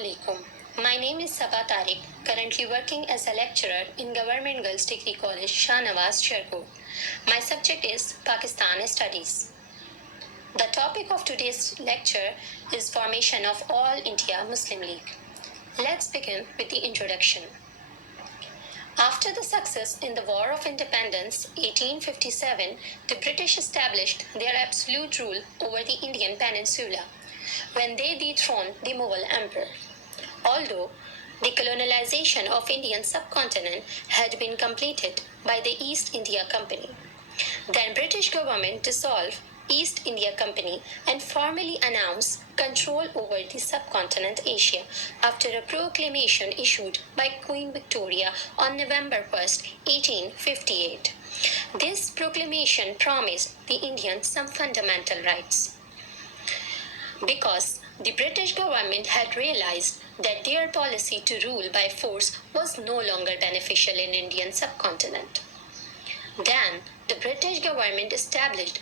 Assalamualaikum. My name is Sabah Tariq, currently working as a lecturer in Government Girls Degree College, Shahnawaz, Sherpur. My subject is Pakistan Studies. The topic of today's lecture is formation of All India Muslim League. Let's begin with the introduction. After the success in the War of Independence 1857, the British established their absolute rule over the Indian peninsula when they dethroned the Mughal emperor. Although the colonization of Indian subcontinent had been completed by the East India Company, then British government dissolved East India Company and formally announced control over the subcontinent Asia after a proclamation issued by Queen Victoria on November 1st, 1858. This proclamation promised the Indians some fundamental rights. Because the British government had realized that their policy to rule by force was no longer beneficial in Indian subcontinent. Then the British government established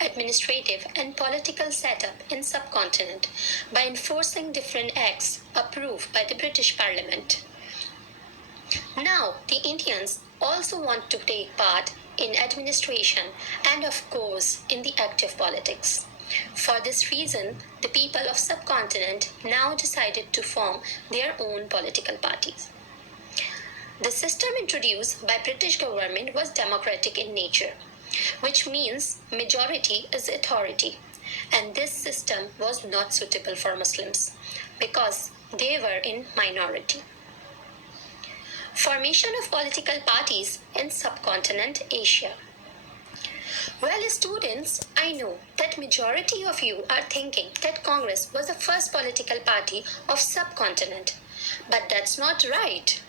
administrative and political setup in subcontinent by enforcing different acts approved by the British Parliament. Now the Indians also want to take part in administration and of course in the active politics. For this reason, the people of subcontinent now decided to form their own political parties. The system introduced by British government was democratic in nature, which means majority is authority, and this system was not suitable for Muslims because they were in minority. Formation of political parties in subcontinent Asia. Well, students, I know that majority of you are thinking that Congress was the first political party of subcontinent, but that's not right.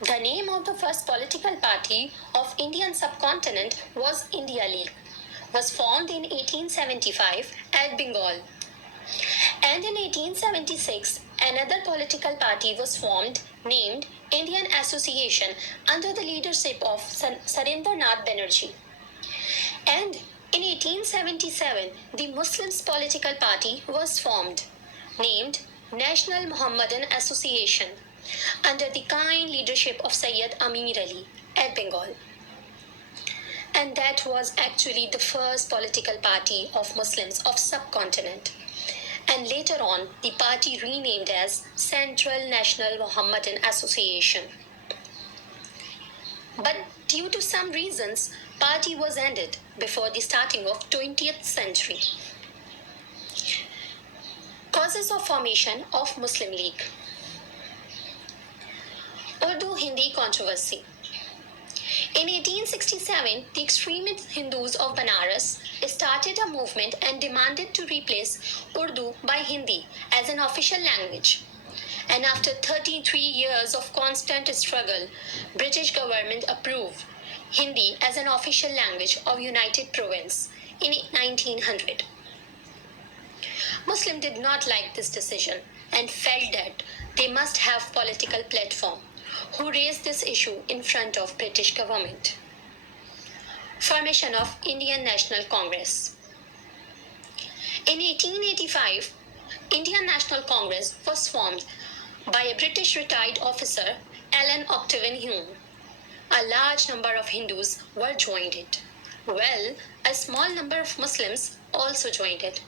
The name of the first political party of Indian subcontinent was India League, was formed in 1875 at Bengal. And in 1876, another political party was formed named Indian Association under the leadership of Sarendranath Banerjee. And in 1877, the Muslims political party was formed, named National Mohammedan Association, under the kind leadership of Sayyid Amir Ali at Bengal. And that was actually the first political party of Muslims of subcontinent. And later on, the party renamed as Central National Mohammedan Association. But due to some reasons, party was ended before the starting of 20th century. Causes of formation of Muslim League. Urdu-Hindi controversy. In 1867, the extremist Hindus of Banaras started a movement and demanded to replace Urdu by Hindi as an official language. And after 33 years of constant struggle, British government approved Hindi as an official language of United Province in 1900. Muslims did not like this decision and felt that they must have political platform who raised this issue in front of British government. Formation of Indian National Congress. In 1885, Indian National Congress was formed by a British retired officer, Alan Octavian Hume. A large number of Hindus were joined it. Well, a small number of Muslims also joined it.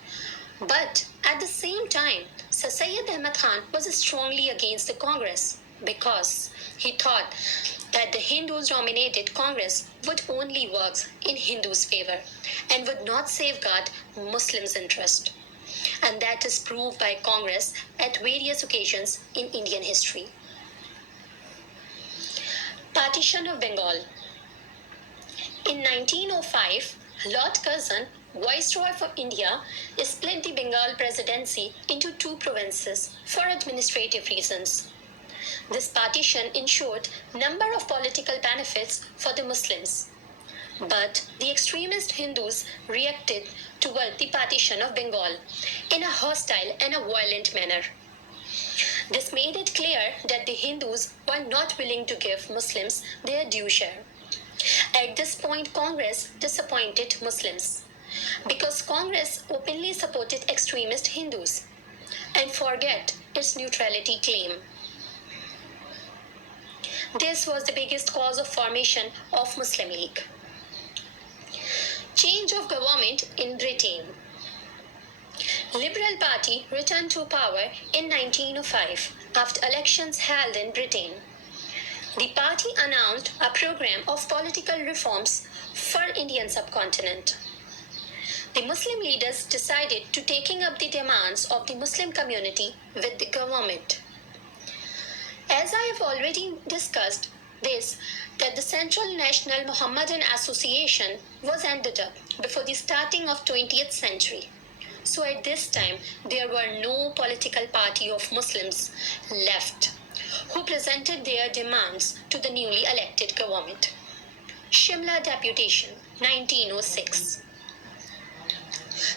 But at the same time, Sir Syed Ahmad Khan was strongly against the Congress because he thought that the Hindus dominated Congress would only work in Hindus' favor and would not safeguard Muslims' interest. And that is proved by Congress at various occasions in Indian history. Partition of Bengal. In 1905, Lord Curzon, Viceroy for India, split the Bengal presidency into two provinces for administrative reasons. This partition ensured number of political benefits for the Muslims. But the extremist Hindus reacted toward the partition of Bengal in a hostile and a violent manner. This made it clear that the Hindus were not willing to give Muslims their due share. At this point, Congress disappointed Muslims because Congress openly supported extremist Hindus and forget its neutrality claim. This was the biggest cause of formation of Muslim League. Change of government in Britain. Liberal Party returned to power in 1905 after elections held in Britain. The party announced a program of political reforms for Indian subcontinent. The Muslim leaders decided to taking up the demands of the Muslim community with the government. As I have already discussed this, that the Central National Mohammedan Association was ended up before the starting of 20th century. So at this time, there were no political party of Muslims left who presented their demands to the newly elected government. Shimla Deputation, 1906.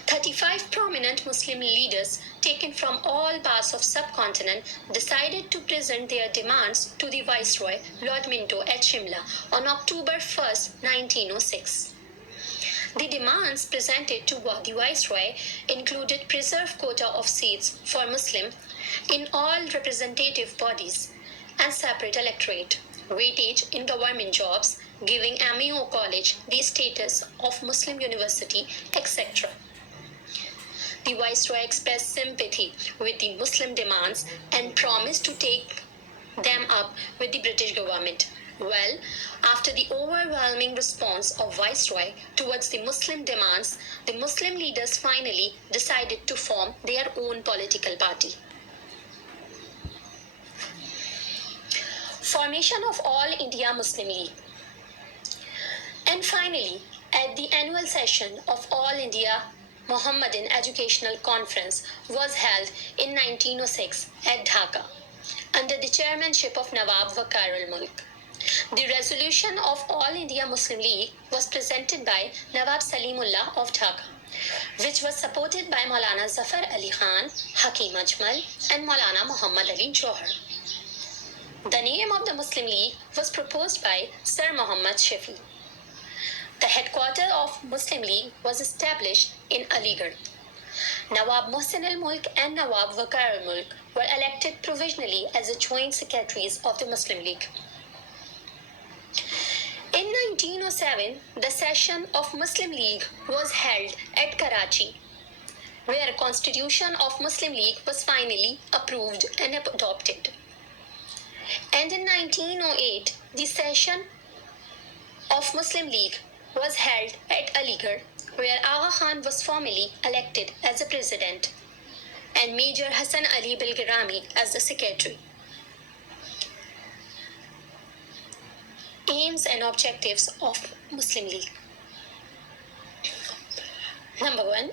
35 prominent Muslim leaders taken from all parts of subcontinent decided to present their demands to the Viceroy Lord Minto at Shimla on October 1st, 1906. The demands presented to the Viceroy included preserved quota of seats for Muslim in all representative bodies and separate electorate, weightage in government jobs, giving MAO College the status of Muslim university, etc. The Viceroy expressed sympathy with the Muslim demands and promised to take them up with the British government. Well, after the overwhelming response of Viceroy towards the Muslim demands, the Muslim leaders finally decided to form their own political party. Formation of All India Muslim League. And finally, at the annual session of All India Mohammedan Educational Conference was held in 1906 at Dhaka under the chairmanship of Nawab Waqar al-Mulk. The resolution of All India Muslim League was presented by Nawab Salimullah of Dhaka, which was supported by Maulana Zafar Ali Khan, Hakim Ajmal, and Maulana Muhammad Ali Johar. The name of the Muslim League was proposed by Sir Muhammad Shafi. The headquarters of Muslim League was established in Aligarh. Nawab Mohsin al-Mulk and Nawab Waqar al-Mulk were elected provisionally as the joint secretaries of the Muslim League. In 1907, the session of Muslim League was held at Karachi, where a constitution of Muslim League was finally approved and adopted. And in 1908, the session of Muslim League was held at Aligarh, where Agha Khan was formally elected as the president and Major Hassan Ali Bilgirami as the secretary. Aims and objectives of Muslim League. Number one,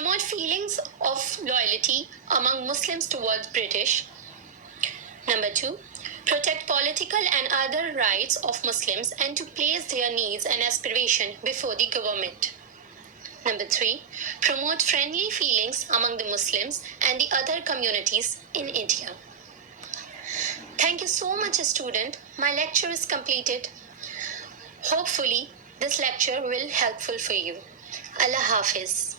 promote feelings of loyalty among Muslims towards British. Number two, protect political and other rights of Muslims and to place their needs and aspiration before the government. Number three, promote friendly feelings among the Muslims and the other communities in India. Thank you so much, student. My lecture is completed. Hopefully, this lecture will be helpful for you. Allah Hafiz.